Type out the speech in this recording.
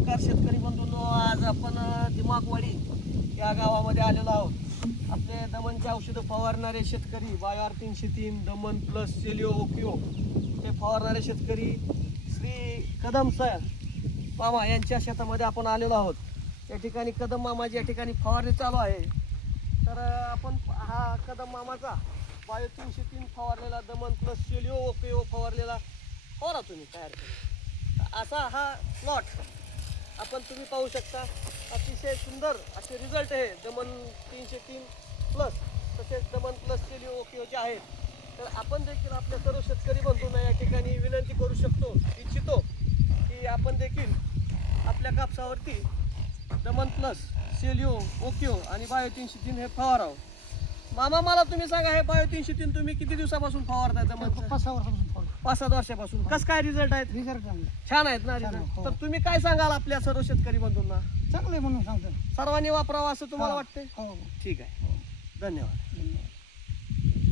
नमस्कार शेतकरी बंधूंनो, आज आपण दिमागवाडी या गावामध्ये आलेलो आहोत. आपले दमनचे औषधं फवारणारे शेतकरी बायोआर 303 दमन प्लस सेलिओ ओकिओ हे फवारणारे शेतकरी श्री कदम सर मामा यांच्या शेतामध्ये आपण आलेलो आहोत. या ठिकाणी कदम मामाजी या ठिकाणी फवारणी चालू आहे. तर आपण हा कदम मामाचा बायो 303 फवारलेला दमन प्लस सेलिओ ओकिओ फवारलेला फवारा तुम्ही तयार केला. असा हा प्लॉट आपण तुम्ही पाहू शकता. अतिशय सुंदर असे रिझल्ट आहे दमन 303 प्लस तसेच दमन प्लस सेलिओ ओकिओचे आहेत. तर आपण देखील आपल्या सर्व शेतकरी बंधूंना या ठिकाणी विनंती करू इच्छितो की आपण देखील आपल्या कापसावरती दमन प्लस सेलिओ ओकिओ आणि बायो 303 हे फवारावं. मामा मला तुम्ही सांगा, हे बायो 303 तुम्ही किती दिवसापासून फवारताय? दमन 5-6 वर्षापासून फॉलो. 5-7 वर्षापासून. कसं काय रिझल्ट आहेत? रिझल्ट चांगला छान आहेत ना छान आहे, रिझल्ट? हो. तर तुम्ही काय सांगाल आपल्या सर्व शेतकरी बंधूंना? चांगलं आहे म्हणून सांगतो. सर्वांनी वापरावं असं तुम्हाला हा. वाटतंय? हो ठीक आहे, धन्यवाद. धन्यवाद.